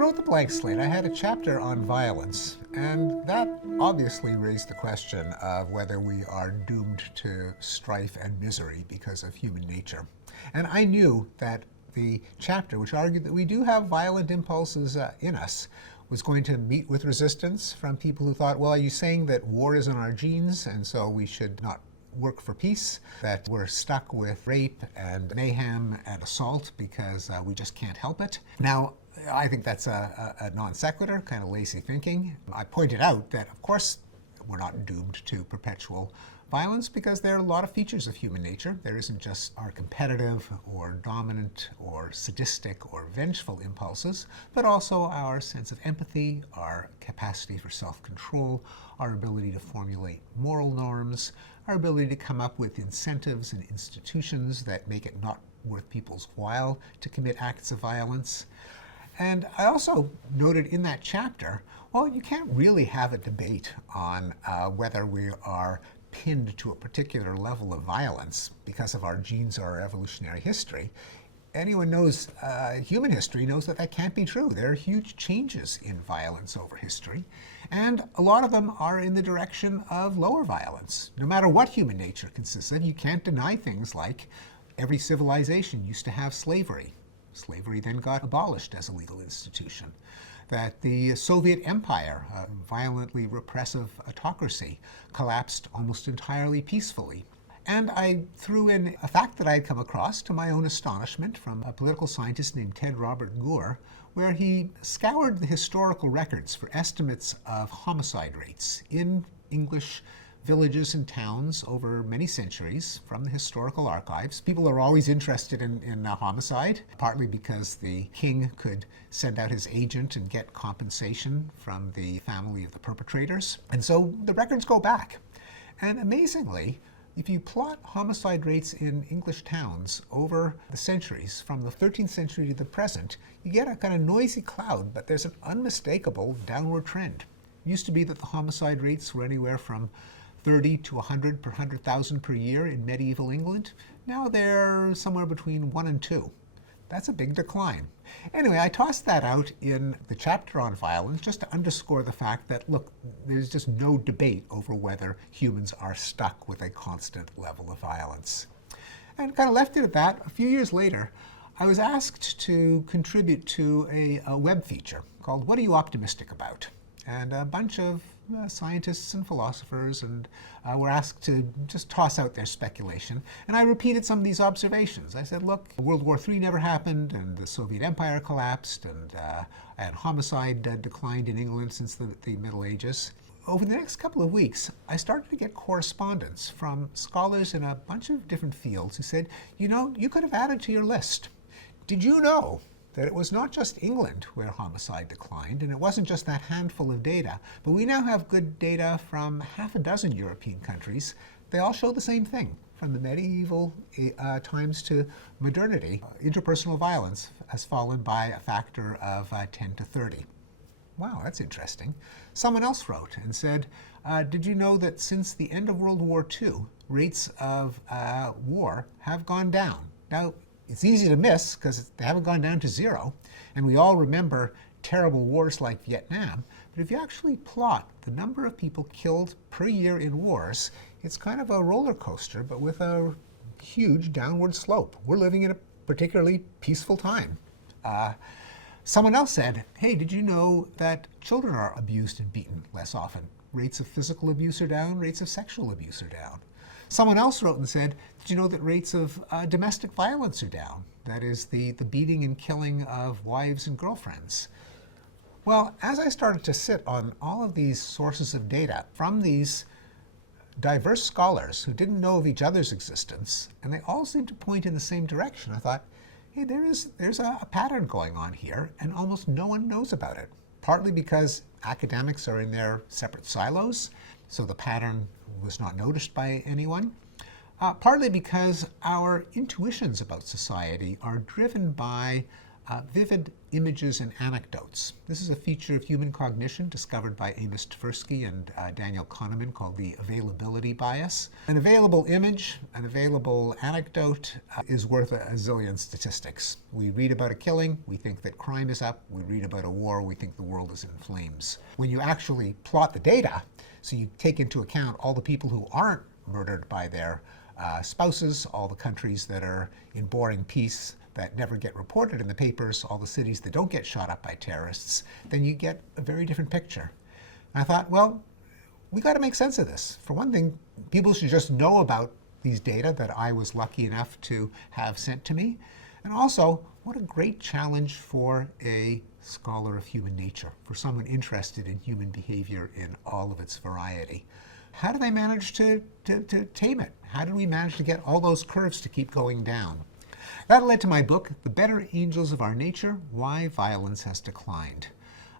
wrote The Blank Slate, I had a chapter on violence, and that obviously raised the question of whether we are doomed to strife and misery because of human nature. And I knew that the chapter, which argued that we do have violent impulses in us, was going to meet with resistance from people who thought, well, are you saying that war is in our genes and so we should not work for peace, that we're stuck with rape and mayhem and assault because we just can't help it? Now, I think that's a non sequitur, kind of lazy thinking. I pointed out that, of course, we're not doomed to perpetual violence because there are a lot of features of human nature. There isn't just our competitive or dominant or sadistic or vengeful impulses, but also our sense of empathy, our capacity for self-control, our ability to formulate moral norms, our ability to come up with incentives and institutions that make it not worth people's while to commit acts of violence. And I also noted in that chapter, well, you can't really have a debate on whether we are pinned to a particular level of violence because of our genes or our evolutionary history. Anyone knows human history knows that that can't be true. There are huge changes in violence over history, and a lot of them are in the direction of lower violence. No matter what human nature consists of, you can't deny things like every civilization used to have slavery. Slavery then got abolished as a legal institution. That the Soviet Empire, a violently repressive autocracy, collapsed almost entirely peacefully. And I threw in a fact that I had come across, to my own astonishment, from a political scientist named Ted Robert Gore, where he scoured the historical records for estimates of homicide rates in English villages and towns over many centuries from the historical archives. People are always interested in homicide, partly because the king could send out his agent and get compensation from the family of the perpetrators. And so the records go back. And amazingly, if you plot homicide rates in English towns over the centuries, from the 13th century to the present, you get a kind of noisy cloud, but there's an unmistakable downward trend. It used to be that the homicide rates were anywhere from 30 to 100 per 100,000 per year in medieval England. Now they're somewhere between 1 and 2. That's a big decline. Anyway, I tossed that out in the chapter on violence just to underscore the fact that, look, there's just no debate over whether humans are stuck with a constant level of violence. And kind of left it at that. A few years later, I was asked to contribute to a web feature called What Are You Optimistic About? And a bunch of scientists and philosophers were asked to just toss out their speculation. And I repeated some of these observations. I said, look, World War III never happened, and the Soviet Empire collapsed, and homicide declined in England since the Middle Ages. Over the next couple of weeks, I started to get correspondence from scholars in a bunch of different fields who said, you know, you could have added to your list. Did you know that it was not just England where homicide declined, and it wasn't just that handful of data, but we now have good data from half a dozen European countries. They all show the same thing. From the medieval times to modernity, interpersonal violence has fallen by a factor of 10 to 30. Wow, that's interesting. Someone else wrote and said, did you know that since the end of World War II, rates of war have gone down? Now, it's easy to miss because they haven't gone down to zero, and we all remember terrible wars like Vietnam. But if you actually plot the number of people killed per year in wars, it's kind of a roller coaster, but with a huge downward slope. We're living in a particularly peaceful time. Someone else said, hey, did you know that children are abused and beaten less often? Rates of physical abuse are down, rates of sexual abuse are down. Someone else wrote and said, did you know that rates of domestic violence are down? That is, the beating and killing of wives and girlfriends. Well, as I started to sit on all of these sources of data from these diverse scholars who didn't know of each other's existence, and they all seemed to point in the same direction, I thought, hey, there's a pattern going on here, and almost no one knows about it. Partly because academics are in their separate silos, so the pattern was not noticed by anyone. Partly because our intuitions about society are driven by vivid images and anecdotes. This is a feature of human cognition discovered by Amos Tversky and Daniel Kahneman called the availability bias. An available image, an available anecdote is worth a zillion statistics. We read about a killing, we think that crime is up. We read about a war, we think the world is in flames. When you actually plot the data, so you take into account all the people who aren't murdered by their spouses, all the countries that are in boring peace, that never get reported in the papers, all the cities that don't get shot up by terrorists, then you get a very different picture. And I thought, well, we got to make sense of this. For one thing, people should just know about these data that I was lucky enough to have sent to me. And also, what a great challenge for a scholar of human nature, for someone interested in human behavior in all of its variety. How do they manage to tame it? How do we manage to get all those curves to keep going down? That led to my book, The Better Angels of Our Nature, Why Violence Has Declined,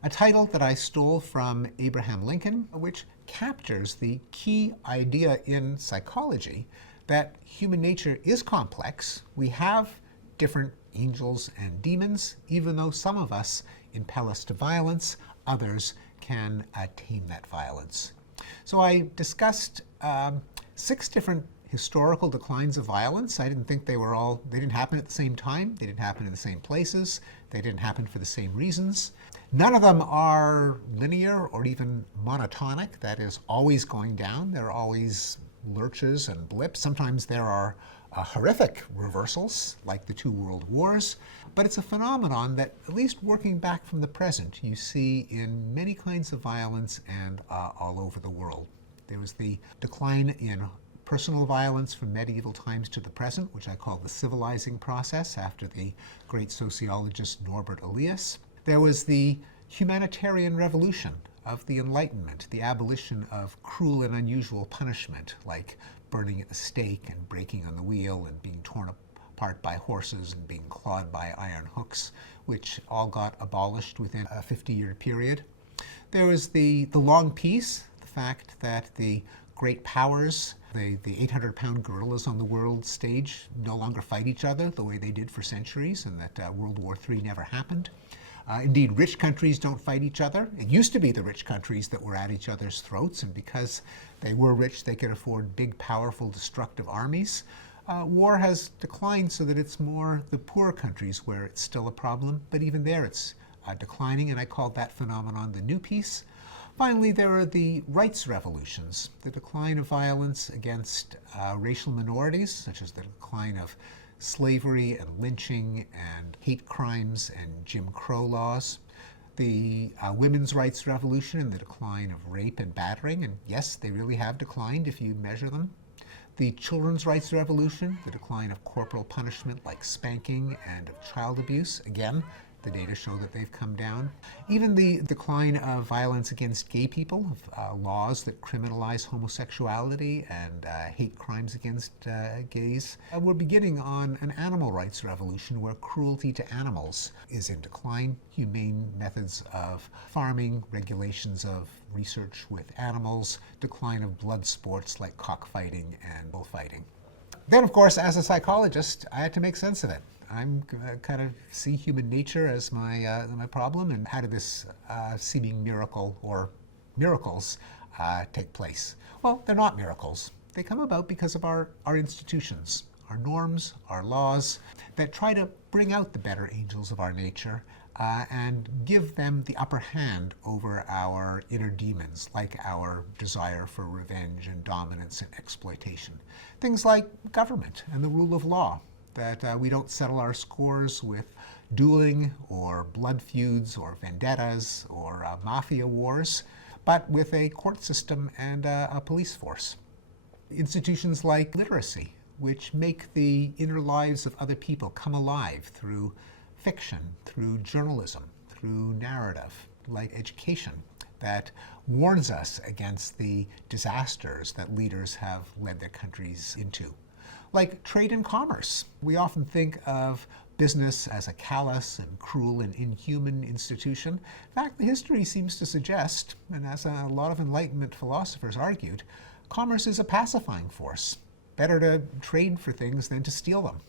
a title that I stole from Abraham Lincoln, which captures the key idea in psychology that human nature is complex. We have different angels and demons, even though some of us impel us to violence, others can tame that violence. So I discussed 6 different historical declines of violence. I didn't think they didn't happen at the same time. They didn't happen in the same places. They didn't happen for the same reasons. None of them are linear or even monotonic, that is, always going down. There are always lurches and blips. Sometimes there are horrific reversals, like the 2 world wars. But it's a phenomenon that, at least working back from the present, you see in many kinds of violence and all over the world. There was the decline in personal violence from medieval times to the present, which I call the civilizing process after the great sociologist Norbert Elias. There was the humanitarian revolution of the Enlightenment, the abolition of cruel and unusual punishment, like burning at the stake and breaking on the wheel and being torn apart by horses and being clawed by iron hooks, which all got abolished within a 50-year period. There was the long peace, the fact that the great powers, the 800-pound gorillas on the world stage, no longer fight each other the way they did for centuries, and that World War III never happened. Indeed, rich countries don't fight each other. It used to be the rich countries that were at each other's throats, and because they were rich, they could afford big, powerful, destructive armies. War has declined so that it's more the poor countries where it's still a problem, but even there it's declining, and I called that phenomenon the new peace. Finally, there are the rights revolutions, the decline of violence against racial minorities, such as the decline of slavery and lynching and hate crimes and Jim Crow laws, the women's rights revolution and the decline of rape and battering, and yes, they really have declined if you measure them. The children's rights revolution, the decline of corporal punishment like spanking and of child abuse, again, the data show that they've come down. Even the decline of violence against gay people, laws that criminalize homosexuality and hate crimes against gays. We're beginning on an animal rights revolution where cruelty to animals is in decline. Humane methods of farming, regulations of research with animals, decline of blood sports like cockfighting and bullfighting. Then, of course, as a psychologist, I had to make sense of it. I'm kind of see human nature as my problem, and how did this seeming miracle or miracles take place? Well, they're not miracles. They come about because of our institutions, our norms, our laws that try to bring out the better angels of our nature and give them the upper hand over our inner demons, like our desire for revenge and dominance and exploitation. Things like government and the rule of law, that we don't settle our scores with dueling or blood feuds or vendettas or mafia wars, but with a court system and a police force. Institutions like literacy, which make the inner lives of other people come alive through fiction, through journalism, through narrative, like education, that warns us against the disasters that leaders have led their countries into. Like trade and commerce. We often think of business as a callous and cruel and inhuman institution. In fact, the history seems to suggest, and as a lot of Enlightenment philosophers argued, commerce is a pacifying force. Better to trade for things than to steal them.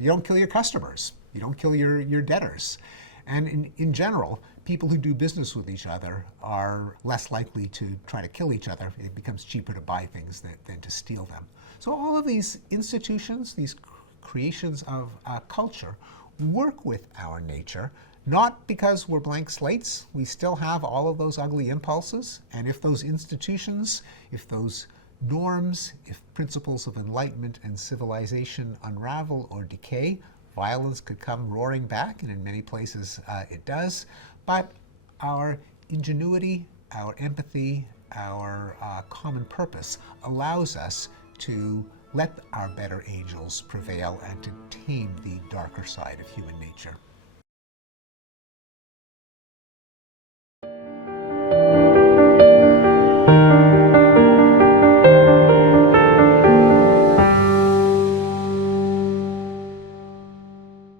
You don't kill your customers. You don't kill your debtors. And in general, people who do business with each other are less likely to try to kill each other. It becomes cheaper to buy things than to steal them. So all of these institutions, these creations of culture, work with our nature, not because we're blank slates. We still have all of those ugly impulses. And if those institutions, if those norms, if principles of enlightenment and civilization unravel or decay, violence could come roaring back, and in many places it does. But our ingenuity, our empathy, our common purpose allows us to let our better angels prevail and to tame the darker side of human nature.